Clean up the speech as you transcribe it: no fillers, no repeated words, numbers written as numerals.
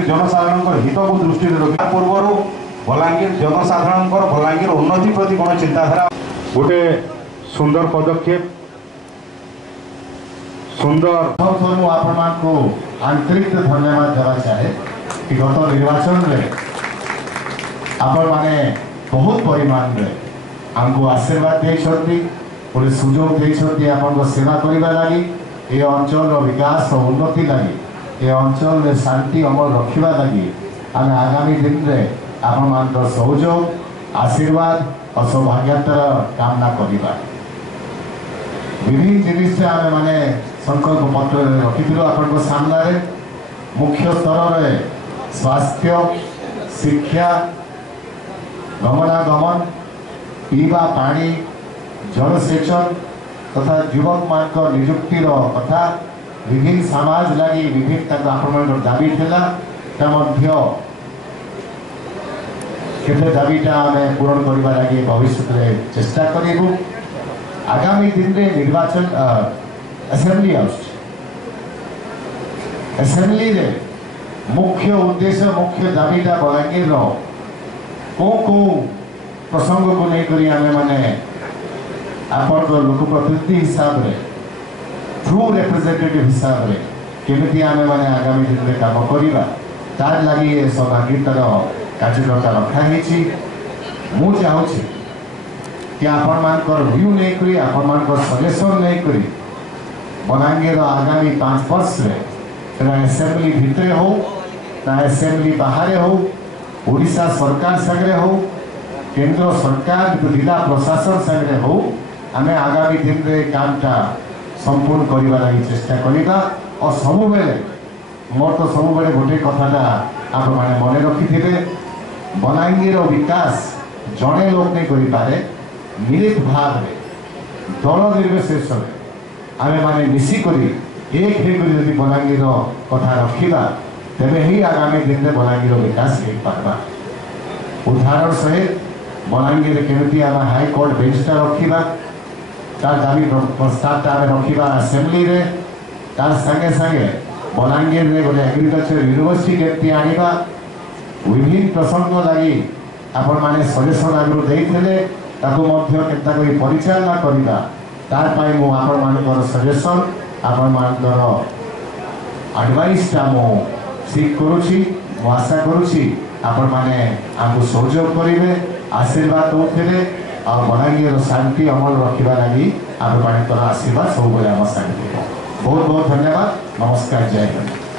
बलांगीर जनसाधारण हित को दृष्टि रखा पूर्व बलांगीर जनसाधारण बलांगीर उन्नति प्रति कौन चिंताधारा गोटे सुंदर पदक्षेप सुंदर को आंतरिक धन्यवाद देवा चाहे कि गत निर्वाचन में आपण माने बहुत परिमाण में आमको आशीर्वाद देते सुजोग देते आपण सेवा करने लगी ये अंचल विकास और उन्नति लगी ये अंचल में शांति अमल रखा लगी आम आगामी दिन में आपण मान सहयोग आशीर्वाद और सौभाग्यतार कामना करवा विभिन्न जिनिस आम माने संकल्प पत्र रखिलु आपण सामने मुख्य स्तर में स्वास्थ्य शिक्षा गमनागमन पीवा पानी जलसेचन तथा युवक मान निजुक्तिर कथा विभिन्न समाज लगी विभिन्न आपण दाबी केते दाबीटा आम पूरण करने लगे भविष्य में चेष्टा करूँ आगामी दिन में निर्वाचन असेंबली असेंबली रे मुख्य उद्देश्य मुख्य दाबीटा बलांगीर को प्रसंग को लेकर आम मैंने आप लोकप्रतिनिधि हिसाब से ट्रू रिप्रेजेंटेटिव हिसाब से केमी आम मैंने आगामी दिन में काम करवा तार लगी सहभागितार कार्यक्रमता रखाही मु चाहूँगी कि आपण मानकर व्यू नहीं करी आपण मानकर सजेशन नहीं करी बलांगीर आगामी 5 वर्ष में असेंबली भितर हो ना असेंबली बाहर हो ओडिशा सरकार संगे हो केंद्र सरकार जिला प्रशासन संगे हो आम आगामी दिन में कामटा संपूर्ण करने लगी चेष्टा करवा और सब बेले मोर तो सब बेले गोटे कथाटा आप मन रखी बलांगीर विकास जड़े लोक नहीं करें मिलित भाव में दल निर्विशेष आम मैंने मिसिक एक होकर बलांगीर कथा रखा तेरे ही आगामी दिन में बलांगीर विकास हो पार्बा उदाहरण सहित बलांगीर केमी आम हाईकोर्ट बेंचटा रखा तार दाबी प्रस्तावटा आम रखा असेंबली रे तार संगे संगे बलांगीर रे गोटे एग्रीकल्चर यूनिवर्सिटी केमती आनिबा विभिन्न प्रसंग लगी आपण माने सजेशन आगु देइथिले ताको मध्य केनता कोई परिचालना करबा तार पाई मु आपण मानकर सजेशन आपण मानकर एडवाइसटा मु सीख करूची मु आशा करूची आपण माने आमको सहयोग करेंगे आशीर्वाद दौथे और बलांगीर शांति अमल रखा लगी आप आशीर्वाद सब आम साथ बहुत बहुत धन्यवाद नमस्कार जय हिंद।